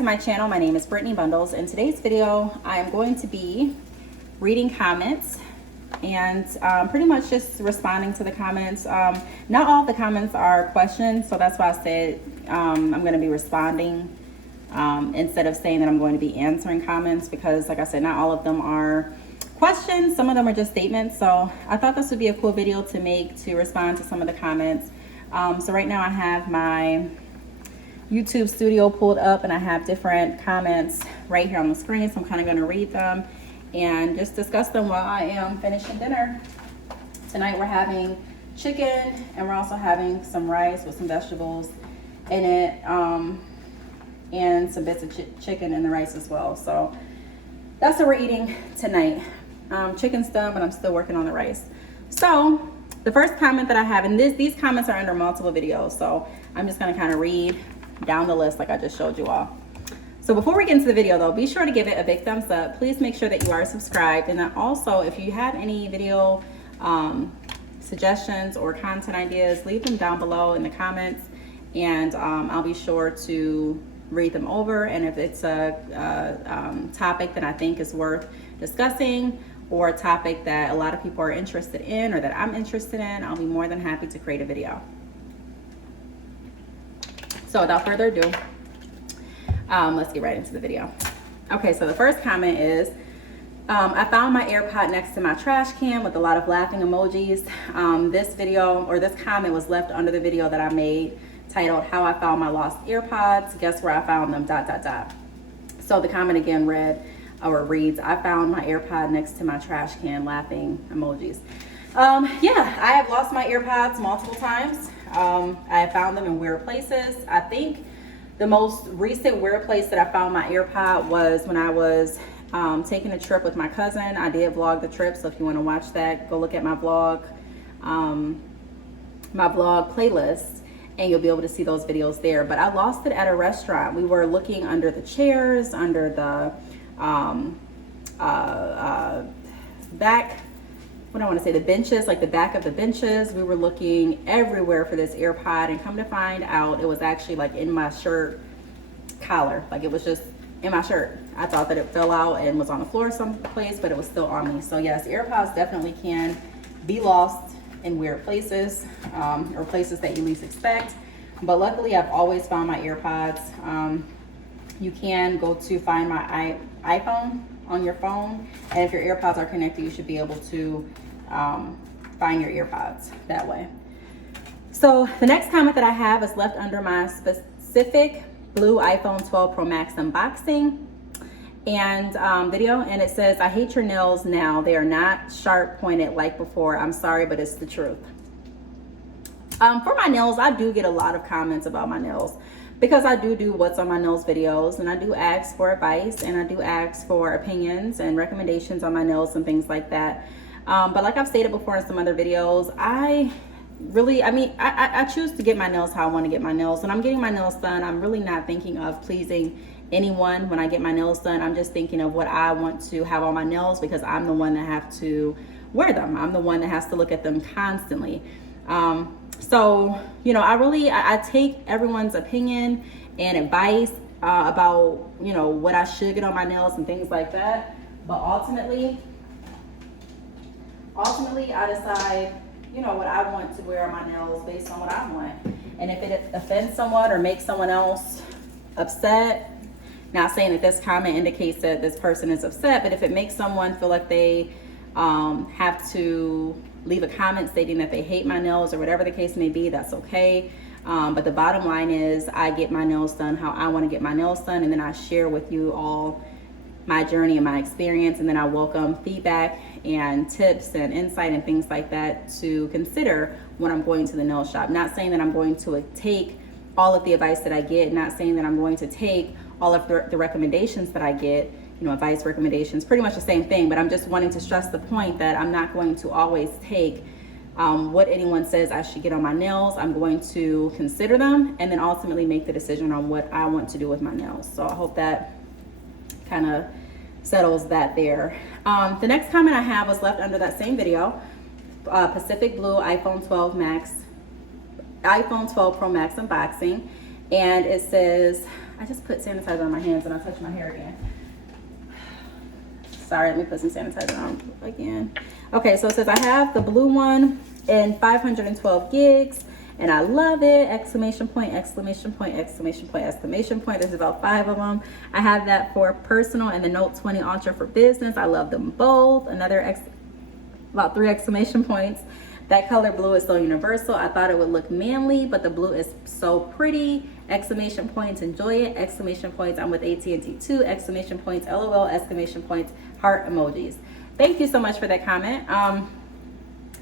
to my channel. My name is Brittney Bundles. In today's video, I am going to be reading comments and pretty much just responding to the comments. Not all of the comments are questions, so that's why I said I'm going to be responding instead of saying that I'm going to be answering comments, because like I said, not all of them are questions. Some of them are just statements. So I thought this would be a cool video to make to respond to some of the comments. So right now I have my YouTube studio pulled up and I have different comments right here on the screen. So I'm kind of going to read them and just discuss them while I am finishing dinner. Tonight we're having chicken and we're also having some rice with some vegetables in it, and some bits of chicken in the rice as well. So that's what we're eating tonight. Chicken's done, but I'm still working on the rice. So the first comment that I have, and these comments are under multiple videos, so I'm just going to kind of read down the list like I just showed you all. So before we get into the video though, be sure to give it a big thumbs up. Please make sure that you are subscribed, and then also if you have any video suggestions or content ideas, leave them down below in the comments, and I'll be sure to read them over. And if it's a topic that I think is worth discussing, or a topic that a lot of people are interested in or that I'm interested in, I'll be more than happy to create a video. So without further ado, let's get right into the video. Okay, so the first comment is, I found my AirPod next to my trash can with a lot of laughing emojis. This video, or this comment, was left under the video that I made titled "How I Found My Lost AirPods. Guess where I found them, ... So the comment again reads, I found my AirPod next to my trash can, laughing emojis. Yeah, I have lost my AirPods multiple times. I have found them in weird places. I think the most recent weird place that I found my AirPod was when I was taking a trip with my cousin. I did vlog the trip, so if you want to watch that, go look at my vlog playlist, and you'll be able to see those videos there. But I lost it at a restaurant. We were looking under the chairs, under the back, the benches, like the back of the benches. We were looking everywhere for this AirPod, and come to find out it was actually like in my shirt collar. Like it was just in my shirt. I thought that it fell out and was on the floor someplace, but it was still on me. So yes, AirPods definitely can be lost in weird places, or places that you least expect. But luckily I've always found my AirPods. You can go to find my iPhone on your phone, and if your AirPods are connected, you should be able to find your AirPods that way. So the next comment that I have is left under my specific blue iPhone 12 Pro Max unboxing and video, and it says, I hate your nails now. They are not sharp pointed like before. I'm sorry, but it's the truth. For my nails, I do get a lot of comments about my nails, because I do what's on my nails videos, and I do ask for advice, and I do ask for opinions and recommendations on my nails and things like that. But like I've stated before in some other videos, I choose to get my nails how I want to get my nails. When I'm getting my nails done, I'm really not thinking of pleasing anyone. When I get my nails done, I'm just thinking of what I want to have on my nails, because I'm the one that have to wear them. I'm the one that has to look at them constantly. So, you know, I take everyone's opinion and advice about, you know, what I should get on my nails and things like that. But ultimately, I decide, you know, what I want to wear on my nails based on what I want. And if it offends someone or makes someone else upset, not saying that this comment indicates that this person is upset, but if it makes someone feel like they have to leave a comment stating that they hate my nails or whatever the case may be, that's okay. But the bottom line is, I get my nails done how I want to get my nails done, and then I share with you all my journey and my experience, and then I welcome feedback and tips and insight and things like that to consider when I'm going to the nail shop. Not saying that I'm going to take all of the advice that I get, not saying that I'm going to take all of the recommendations that I get. You know, advice, recommendations, pretty much the same thing, but I'm just wanting to stress the point that I'm not going to always take what anyone says I should get on my nails. I'm going to consider them and then ultimately make the decision on what I want to do with my nails. So I hope that kind of settles that there. The next comment I have was left under that same video, Pacific Blue iPhone 12 Pro Max unboxing, and it says, I just put sanitizer on my hands and I touched my hair again. Sorry, let me put some sanitizer on again. Okay, so it says I have the blue one in 512 gigs and I love it. Exclamation point, exclamation point, exclamation point, exclamation point. There's about 5 of them. I have that for personal and the Note 20 Ultra for business. I love them both. About 3 exclamation points. That color blue is so universal. I thought it would look manly, but the blue is so pretty. Exclamation points, enjoy it. Exclamation points, I'm with AT&T too. Exclamation points, LOL. Exclamation points, heart emojis. Thank you so much for that comment.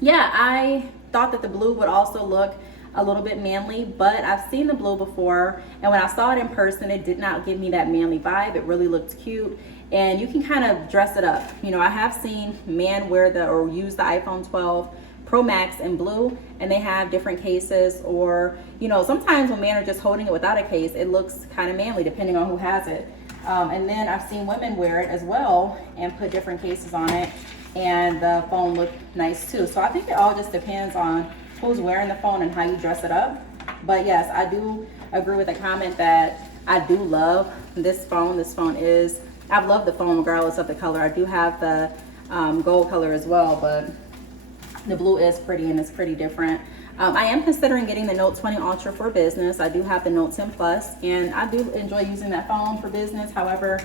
Yeah, I thought that the blue would also look a little bit manly, but I've seen the blue before, and when I saw it in person, it did not give me that manly vibe. It really looked cute, and you can kind of dress it up. You know, I have seen men wear or use the iPhone 12 Pro Max in blue, and they have different cases, or you know, sometimes when men are just holding it without a case, it looks kind of manly depending on who has it. And then I've seen women wear it as well and put different cases on it, and the phone looked nice too. So I think it all just depends on who's wearing the phone and how you dress it up. But yes, I do agree with the comment that I do love this phone. This phone is, I've loved the phone regardless of the color. I do have the gold color as well, but the blue is pretty and it's pretty different. I am considering getting the Note 20 Ultra for business. I do have the Note 10 Plus, and I do enjoy using that phone for business. However,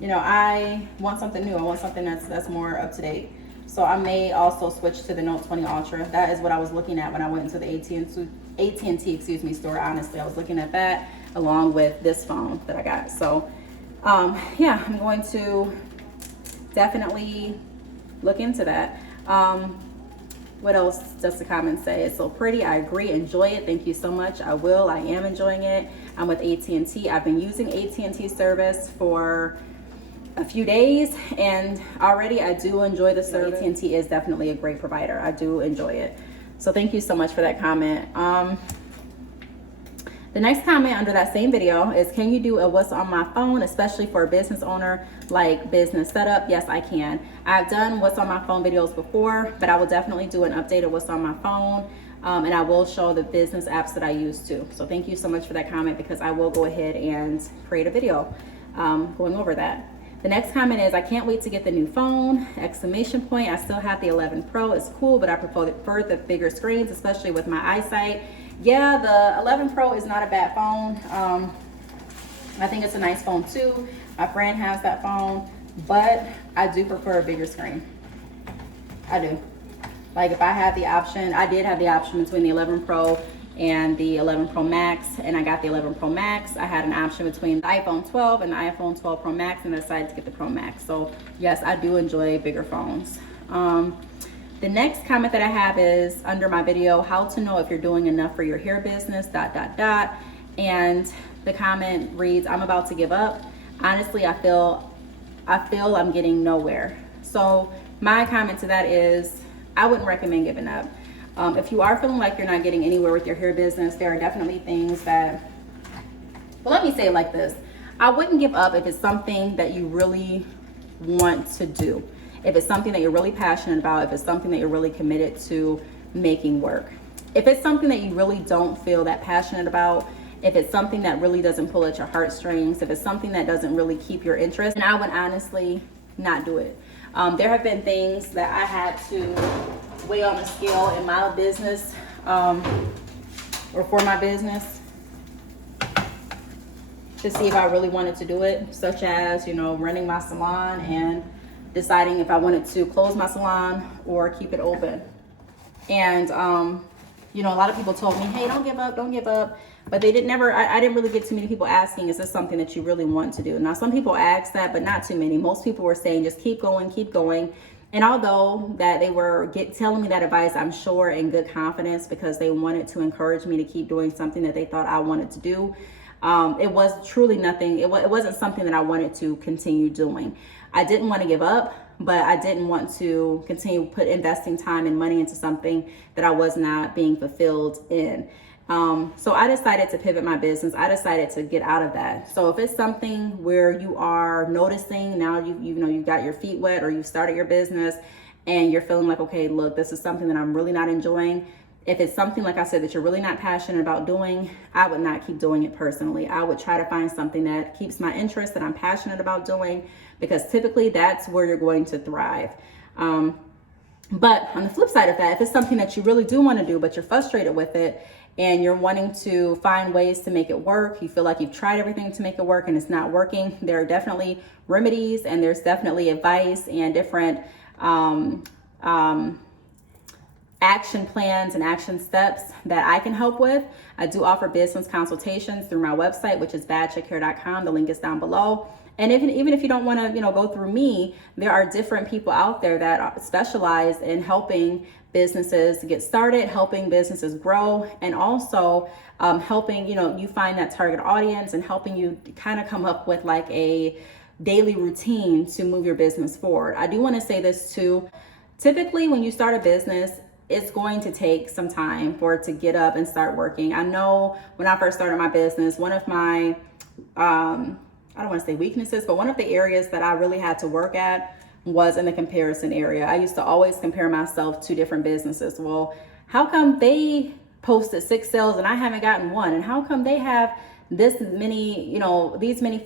you know, I want something new. I want something that's more up to date. So I may also switch to the Note 20 Ultra. That is what I was looking at when I went into the AT&T store. Honestly, I was looking at that along with this phone that I got. So yeah, I'm going to definitely look into that. What else does the comment say? It's so pretty. I agree. Enjoy it. Thank you so much. I will. I am enjoying it. I'm with AT&T. I've been using AT&T service for a few days, and already I do enjoy the service. AT&T is definitely a great provider. I do enjoy it. So thank you so much for that comment. The next comment under that same video is, can you do a what's on my phone, especially for a business owner, like business setup? Yes, I can. I've done what's on my phone videos before, but I will definitely do an update of what's on my phone. And I will show the business apps that I use too. So thank you so much for that comment, because I will go ahead and create a video going over that. The next comment is, I can't wait to get the new phone, exclamation point. I still have the 11 Pro. It's cool, but I prefer the bigger screens, especially with my eyesight. Yeah, the 11 Pro is not a bad phone. I think it's a nice phone too. My friend has that phone, but I do prefer a bigger screen. I do. Like if I had the option, I did have the option between the 11 Pro and the 11 Pro Max, and I got the 11 Pro Max. I had an option between the iPhone 12 and the iPhone 12 Pro Max, and I decided to get the Pro Max. So yes, I do enjoy bigger phones. The next comment that I have is under my video, how to know if you're doing enough for your hair business, ... And the comment reads, I'm about to give up. Honestly, I feel I'm getting nowhere. So my comment to that is, I wouldn't recommend giving up. If you are feeling like you're not getting anywhere with your hair business, there are definitely things that, well, let me say it like this. I wouldn't give up if it's something that you really want to do. If it's something that you're really passionate about, if it's something that you're really committed to making work. If it's something that you really don't feel that passionate about, if it's something that really doesn't pull at your heartstrings, if it's something that doesn't really keep your interest, then I would honestly not do it. There have been things that I had to weigh on the scale in my business, or for my business, to see if I really wanted to do it, such as, you know, running my salon and deciding if I wanted to close my salon or keep it open. And you know, a lot of people told me, hey, don't give up, don't give up. But they didn't I didn't really get too many people asking, is this something that you really want to do? Now, some people asked that, but not too many. Most people were saying, just keep going, keep going. And although that they were telling me that advice, I'm sure in good confidence, because they wanted to encourage me to keep doing something that they thought I wanted to do. It was truly nothing. It wasn't something that I wanted to continue doing. I didn't want to give up, but I didn't want to continue investing time and money into something that I was not being fulfilled in. So I decided to pivot my business. I decided to get out of that. So if it's something where you are noticing now, you know, you got your feet wet, or you started your business and you're feeling like, okay, look, this is something that I'm really not enjoying. If it's something, like I said, that you're really not passionate about doing, I would not keep doing it personally. I would try to find something that keeps my interest, that I'm passionate about doing, because typically that's where you're going to thrive. But on the flip side of that, if it's something that you really do want to do, but you're frustrated with it and you're wanting to find ways to make it work, you feel like you've tried everything to make it work and it's not working, there are definitely remedies and there's definitely advice and different action plans and action steps that I can help with. I do offer business consultations through my website, which is badchickhair.com. The link is down below. And even if you don't want to, go through me, there are different people out there that specialize in helping businesses get started, helping businesses grow, and also helping, you find that target audience and helping you kind of come up with like a daily routine to move your business forward. I do want to say this too. Typically, when you start a business, it's going to take some time for it to get up and start working. I know when I first started my business, one of my, I don't want to say weaknesses, but one of the areas that I really had to work at was in the comparison area. I used to always compare myself to different businesses. Well, how come they posted 6 sales and I haven't gotten one? And how come they have this many, this many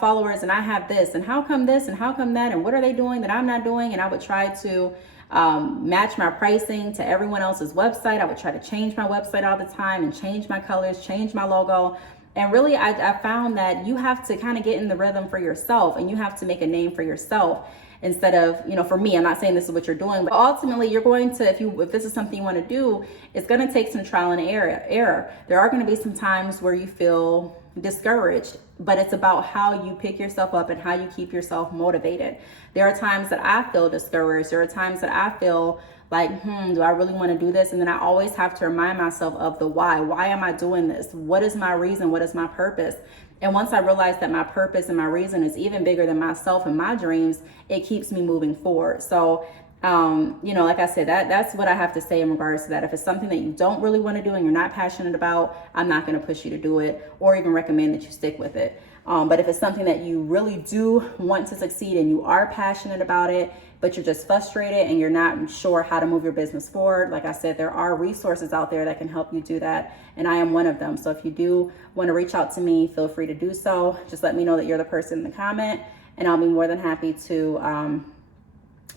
followers and I have this? And how come this and how come that? And what are they doing that I'm not doing? And I would try to match my pricing to everyone else's website. I would try to change my website all the time and change my colors, change my logo. And really, I found that you have to kind of get in the rhythm for yourself and you have to make a name for yourself instead of, for me, I'm not saying this is what you're doing, but ultimately you're going to, if this is something you want to do, it's going to take some trial and error. There are going to be some times where you feel discouraged, but it's about how you pick yourself up and how you keep yourself motivated. There are times that I feel discouraged. There are times that I feel like, do I really want to do this? And then I always have to remind myself of the why. Why am I doing this? What is my reason? What is my purpose? And once I realize that my purpose and my reason is even bigger than myself and my dreams, it keeps me moving forward. So, like I said, that's what I have to say in regards to that. If it's something that you don't really want to do and you're not passionate about, I'm not going to push you to do it or even recommend that you stick with it. But if it's something that you really do want to succeed and you are passionate about it, but you're just frustrated and you're not sure how to move your business forward, like I said, there are resources out there that can help you do that. And I am one of them. So if you do want to reach out to me, feel free to do so. Just let me know that you're the person in the comment and I'll be more than happy to,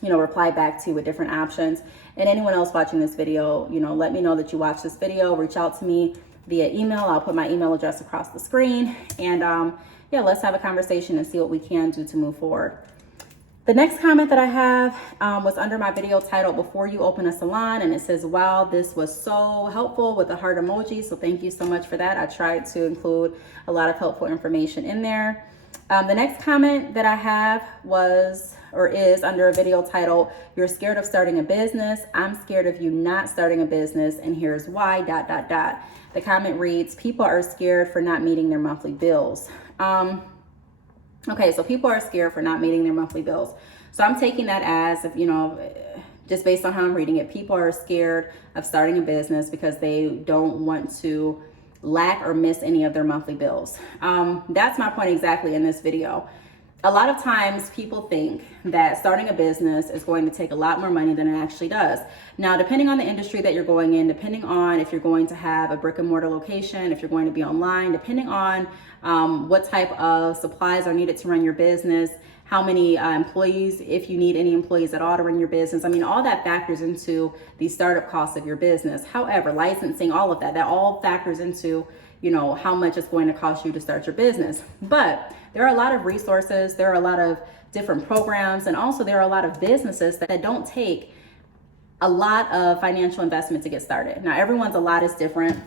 reply back to you with different options. And anyone else watching this video, let me know that you watched this video. Reach out to me via email. I'll put my email address across the screen. And let's have a conversation and see what we can do to move forward. The next comment that I have was under my video titled "Before You Open a Salon," and it says, "Wow, this was so helpful," with a heart emoji. So thank you so much for that. I tried to include a lot of helpful information in there. The next comment that I have is under a video titled "You're Scared of Starting a Business. I'm scared of you not starting a business, and here's why, ... The comment reads, "People are scared for not meeting their monthly bills." Okay, so people are scared for not meeting their monthly bills. So I'm taking that as, just based on how I'm reading it, people are scared of starting a business because they don't want to lack or miss any of their monthly bills. That's my point exactly in this video. A lot of times people think that starting a business is going to take a lot more money than it actually does. Now, depending on the industry that you're going in, depending on if you're going to have a brick and mortar location, if you're going to be online, depending on what type of supplies are needed to run your business, how many employees, if you need any employees at all to run your business. I mean, all that factors into the startup costs of your business. However, licensing, all of that all factors into, how much it's going to cost you to start your business. But there are a lot of resources, there are a lot of different programs, and also there are a lot of businesses that don't take a lot of financial investment to get started. Now, everyone's a lot is different,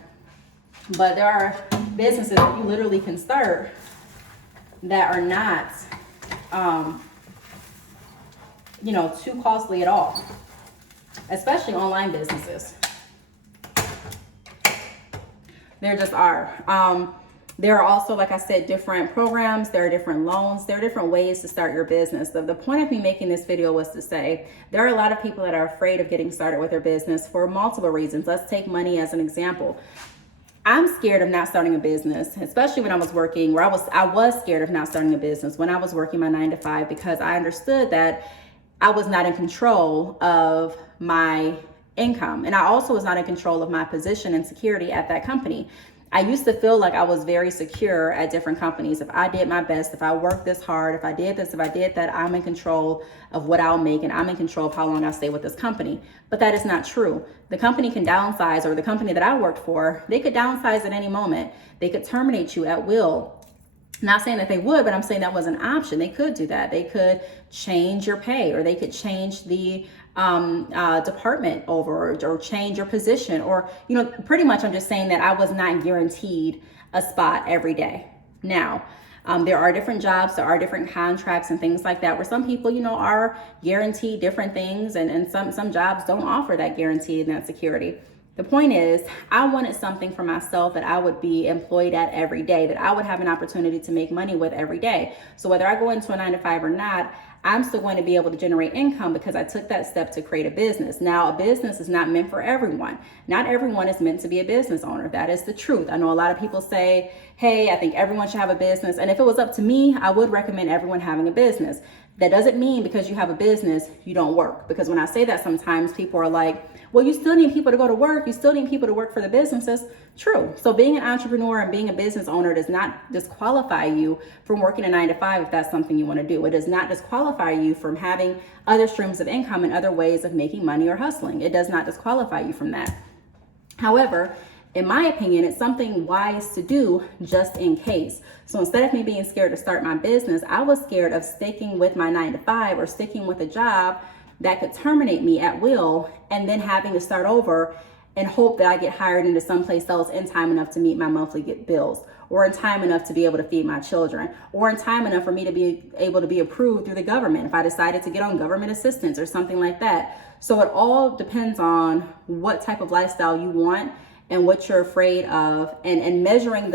but there are businesses that you literally can start that are not, too costly at all, especially online businesses. There just are. There are also, like I said, different programs, there are different loans, there are different ways to start your business. The point of me making this video was to say, there are a lot of people that are afraid of getting started with their business for multiple reasons. Let's take money as an example. I'm scared of not starting a business, especially when I was working, I was scared of not starting a business when I was working my 9-to-5, because I understood that I was not in control of my income. And I also was not in control of my position and security at that company. I used to feel like I was very secure at different companies. If I did my best, if I worked this hard, if I did this, if I did that, I'm in control of what I'll make and I'm in control of how long I'll stay with this company. But that is not true. The company can downsize, or the company that I worked for, they could downsize at any moment. They could terminate you at will. Not saying that they would, but I'm saying that was an option. They could do that. They could change your pay, or they could change the department over, or change your position, or, you know, pretty much I'm just saying that I was not guaranteed a spot every day. Now, there are different jobs, there are different contracts and things like that, where some people, you know, are guaranteed different things, and some jobs don't offer that guarantee and that security. The point is, I wanted something for myself that I would be employed at every day, that I would have an opportunity to make money with every day. So whether I go into a 9-to-5 or not, I'm still going to be able to generate income because I took that step to create a business. Now, a business is not meant for everyone. Not everyone is meant to be a business owner. That is the truth. I know a lot of people say, hey, I think everyone should have a business. And if it was up to me, I would recommend everyone having a business. That doesn't mean because you have a business, you don't work. Because when I say that, sometimes people are like, well, you still need people to go to work. You still need people to work for the businesses. True. So being an entrepreneur and being a business owner does not disqualify you from working a 9-to-5 if that's something you want to do. It does not disqualify you from having other streams of income and other ways of making money or hustling. It does not disqualify you from that. However, in my opinion, it's something wise to do just in case. So instead of me being scared to start my business, I was scared of sticking with my 9-to-5 or sticking with a job that could terminate me at will, and then having to start over and hope that I get hired into someplace else in time enough to meet my monthly bills, or in time enough to be able to feed my children, or in time enough for me to be able to be approved through the government if I decided to get on government assistance or something like that. So it all depends on what type of lifestyle you want and what you're afraid of, and measuring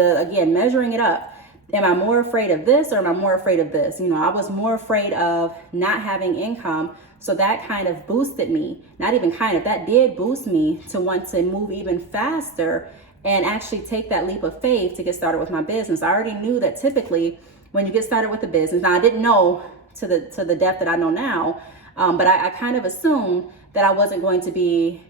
it up. Am I more afraid of this, or am I more afraid of this? You know, I was more afraid of not having income. So that kind of boosted me, that did boost me to want to move even faster and actually take that leap of faith to get started with my business. I already knew that typically when you get started with a business, now I didn't know to the depth that I know now, but I kind of assumed that I wasn't going to be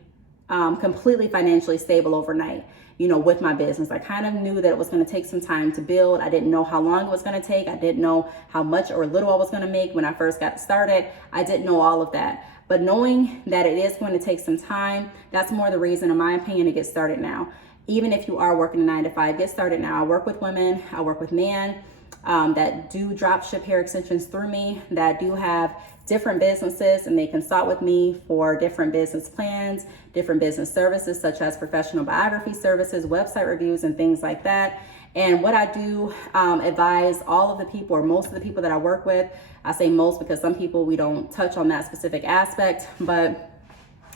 completely financially stable overnight, you know, with my business. I kind of knew that it was going to take some time to build. I didn't know how long it was going to take. I didn't know how much or little I was going to make when I first got started. I didn't know all of that. But knowing that it is going to take some time, that's more the reason, in my opinion, to get started now. Even if you are working a 9-to-5, get started now. I work with women, I work with men that do drop ship hair extensions through me, that do have different businesses, and they consult with me for different business plans, different business services such as professional biography services, website reviews, and things like that. And what I do advise all of the people, or most of the people that I work with, I say most because some people we don't touch on that specific aspect, but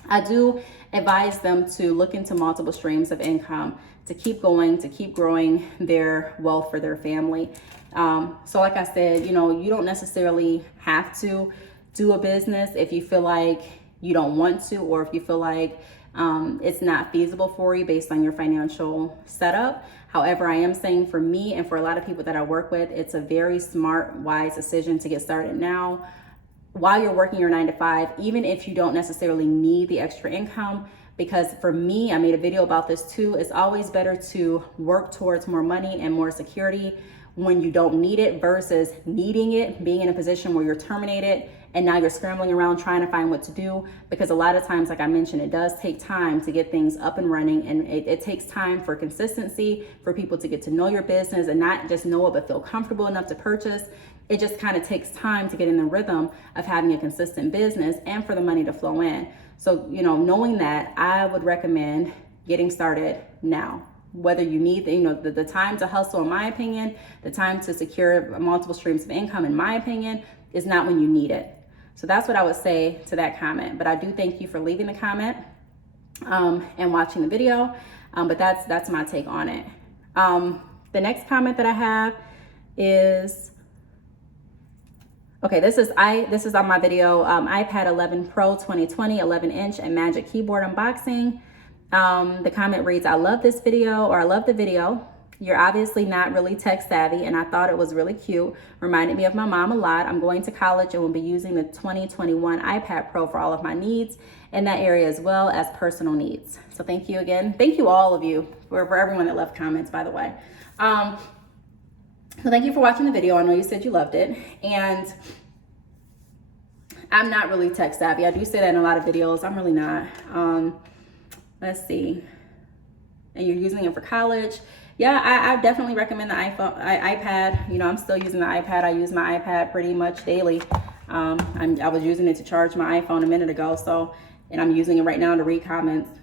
I do advise them to look into multiple streams of income to keep going, to keep growing their wealth for their family. So like I said, you know, you don't necessarily have to do a business if you feel like you don't want to, or if you feel like it's not feasible for you based on your financial setup. However, I am saying for me and for a lot of people that I work with, it's a very smart, wise decision to get started now while you're working your 9-to-5, even if you don't necessarily need the extra income. Because for me, I made a video about this too, it's always better to work towards more money and more security when you don't need it versus needing it, being in a position where you're terminated and now you're scrambling around trying to find what to do. Because a lot of times, like I mentioned, it does take time to get things up and running, and it takes time for consistency, for people to get to know your business and not just know it, but feel comfortable enough to purchase. It just kind of takes time to get in the rhythm of having a consistent business and for the money to flow in. So, you know, knowing that, I would recommend getting started now. Whether you need, the time to hustle, in my opinion, the time to secure multiple streams of income, in my opinion, is not when you need it. So that's what I would say to that comment. But I do thank you for leaving the comment and watching the video. But that's my take on it. The next comment that I have is, okay, this is on my video, iPad 11 Pro 2020, 11-inch and Magic Keyboard unboxing. The comment reads, I love this video, or I love the video. You're obviously not really tech savvy, and I thought it was really cute. Reminded me of my mom a lot. I'm going to college and will be using the 2021 iPad Pro for all of my needs in that area as well as personal needs. So thank you again. Thank you all of you for everyone that left comments, by the way. So thank you for watching the video. I know you said you loved it. And I'm not really tech savvy. I do say that in a lot of videos. I'm really not. Let's see. And you're using it for college. Yeah, I definitely recommend the iPad. You know, I'm still using the iPad. I use my iPad pretty much daily. I was using it to charge my iPhone a minute ago. So, and I'm using it right now to read comments.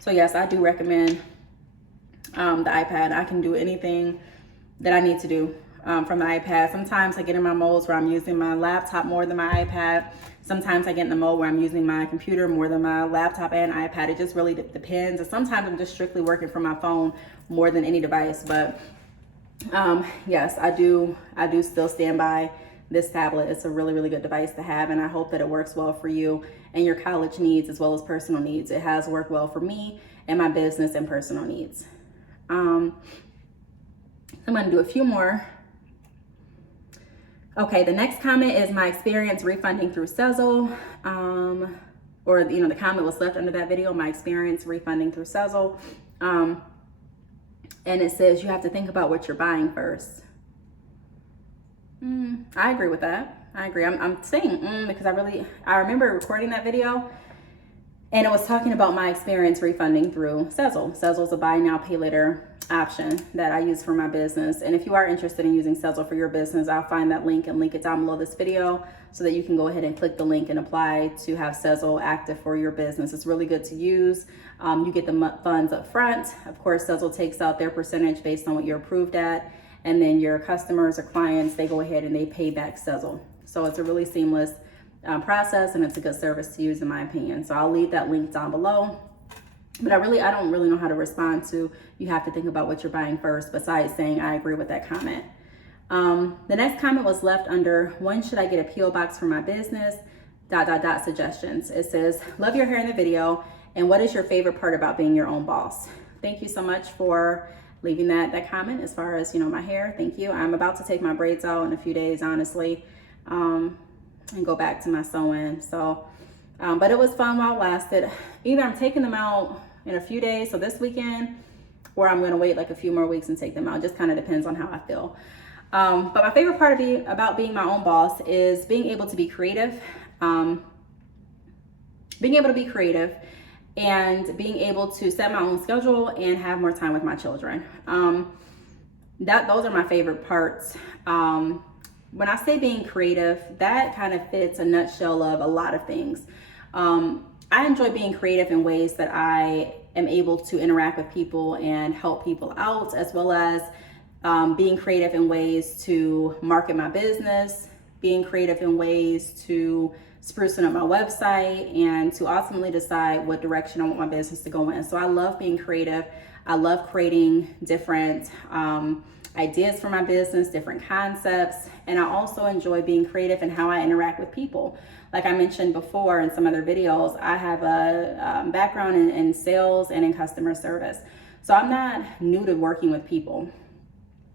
So yes, I do recommend the iPad. I can do anything that I need to do from the iPad. Sometimes I get in my modes where I'm using my laptop more than my iPad. Sometimes I get in the mode where I'm using my computer more than my laptop and iPad. It just really depends. And sometimes I'm just strictly working from my phone more than any device. But yes, I do still stand by this tablet. It's a really, really good device to have. And I hope that it works well for you and your college needs as well as personal needs. It has worked well for me and my business and personal needs. I'm going to do a few more. Okay, the next comment is my experience refunding through Sezzle. Or, you know, the comment was left under that video, my experience refunding through Sezzle. And it says you have to think about what you're buying first. I agree with that. I agree. I'm saying because I remember recording that video and it was talking about my experience refunding through Sezzle. Sezzle is a buy now, pay later option that I use for my business. And if you are interested in using Sezzle for your business, I'll find that link and link it down below this video so that you can go ahead and click the link and apply to have Sezzle active for your business. It's really good to use. You get the funds up front. Of course, Sezzle takes out their percentage based on what you're approved at. And then your customers or clients, they go ahead and they pay back Sezzle. So it's a really seamless process, and it's a good service to use in my opinion. So I'll leave that link down below. But I don't really know how to respond to you have to think about what you're buying first, besides saying I agree with that comment. The next comment was left under when should I get a P.O. box for my business, ... suggestions. It says, love your hair in the video, and what is your favorite part about being your own boss? Thank you so much for leaving that comment as far as, you know, my hair. Thank you. I'm about to take my braids out in a few days, honestly, and go back to my sewing. So, but it was fun while it lasted. Either I'm taking them out in a few days, so this weekend, or I'm gonna wait like a few more weeks and take them out. It just kind of depends on how I feel. But my favorite part about being my own boss is being able to be creative. Being able to be creative and being able to set my own schedule and have more time with my children. Those are my favorite parts. When I say being creative, that kind of fits a nutshell of a lot of things. I enjoy being creative in ways that I am able to interact with people and help people out, as well as being creative in ways to market my business, being creative in ways to sprucing up my website, and to ultimately decide what direction I want my business to go in. So I love being creative. I love creating different ideas for my business, different concepts, and I also enjoy being creative in how I interact with people. Like I mentioned before in some other videos, I have a background in sales and in customer service. So I'm not new to working with people.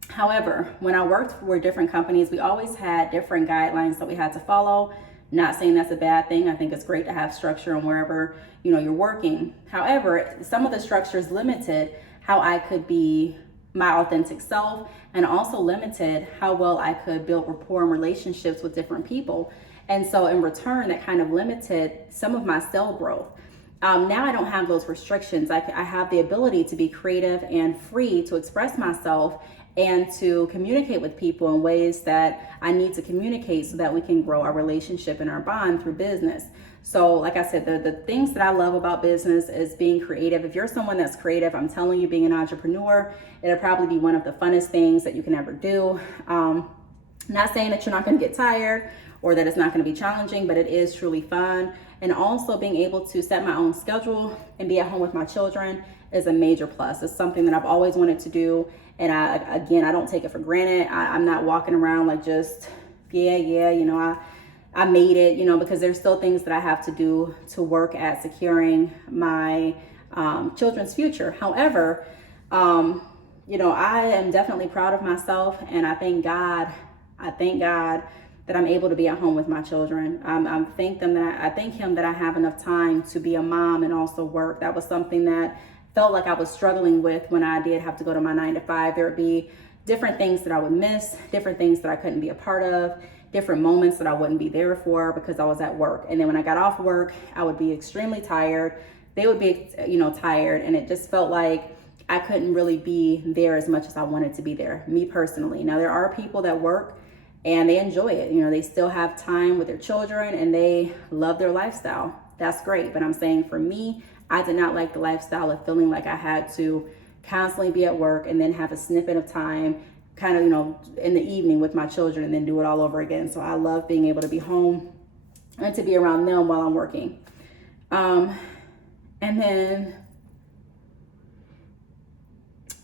However, when I worked for different companies, we always had different guidelines that we had to follow. Not saying that's a bad thing. I think it's great to have structure on wherever, you know, you're working. However, some of the structures limited how I could be my authentic self, and also limited how well I could build rapport and relationships with different people. And so in return, that kind of limited some of my sale growth. Now I don't have those restrictions. I have the ability to be creative and free to express myself and to communicate with people in ways that I need to communicate so that we can grow our relationship and our bond through business. So like I said, the things that I love about business is being creative. If you're someone that's creative, I'm telling you, being an entrepreneur, it'll probably be one of the funnest things that you can ever do. Not saying that you're not going to get tired or that it's not going to be challenging, but it is truly fun. And also being able to set my own schedule and be at home with my children is a major plus. It's something that I've always wanted to do. And I don't take it for granted. I'm not walking around like just, you know, I made it, you know, because there's still things that I have to do to work at securing my children's future. However, you know, I am definitely proud of myself, and I thank God that I'm able to be at home with my children. I thank him that I have enough time to be a mom and also work. That was something that felt like I was struggling with when I did have to go to my 9 to 5. There would be different things that I would miss, different things that I couldn't be a part of, different moments that I wouldn't be there for because I was at work. And then when I got off work, I would be extremely tired. They would be, you know, tired, and it just felt like I couldn't really be there as much as I wanted to be there, me personally. Now, there are people that work and they enjoy it. You know, they still have time with their children and they love their lifestyle. That's great. But I'm saying for me, I did not like the lifestyle of feeling like I had to constantly be at work and then have a snippet of time kind of, you know, in the evening with my children and then do it all over again. So I love being able to be home and to be around them while I'm working. And then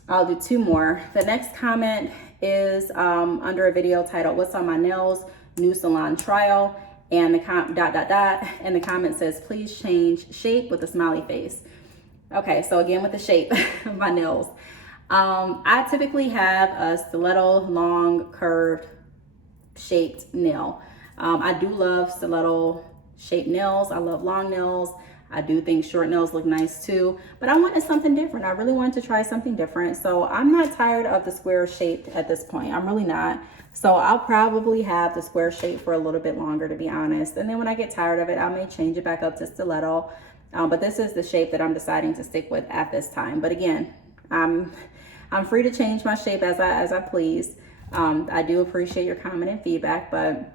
I'll do 2 more. The next comment is under a video titled, "What's on my nails? New salon trial." And the and the comment says, "Please change shape," with a smiley face. Okay, so again with the shape of my nails. I typically have a stiletto, long, curved, shaped nail. I do love stiletto shaped nails. I love long nails. I do think short nails look nice too, but I wanted something different. I really wanted to try something different. So I'm not tired of the square shape at this point. I'm really not. So I'll probably have the square shape for a little bit longer, to be honest. And then when I get tired of it, I may change it back up to stiletto. But this is the shape that I'm deciding to stick with at this time. But again, I'm free to change my shape as I please. I do appreciate your comment and feedback, but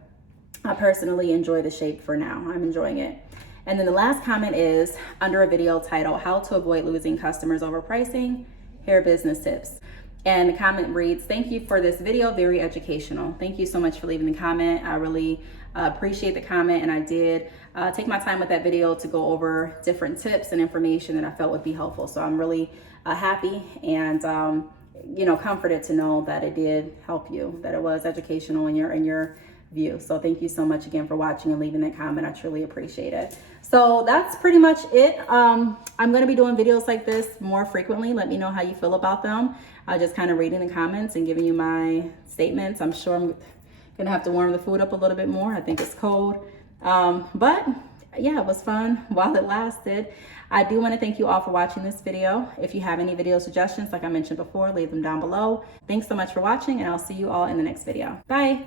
I personally enjoy the shape for now. I'm enjoying it. And then the last comment is under a video titled, "How to Avoid Losing Customers Over Pricing, Hair Business Tips." And the comment reads, "Thank you for this video, very educational." Thank you so much for leaving the comment. I really appreciate the comment, and I did take my time with that video to go over different tips and information that I felt would be helpful. So I'm really happy and you know, comforted to know that it did help you, that it was educational in your view. So thank you so much again for watching and leaving that comment. I truly appreciate it. So that's pretty much it. I'm going to be doing videos like this more frequently. Let me know how you feel about them. Just kind of reading the comments and giving you my statements. I'm sure I'm going to have to warm the food up a little bit more. I think it's cold. But yeah, it was fun while it lasted. I do want to thank you all for watching this video. If you have any video suggestions, like I mentioned before, leave them down below. Thanks so much for watching, and I'll see you all in the next video. Bye.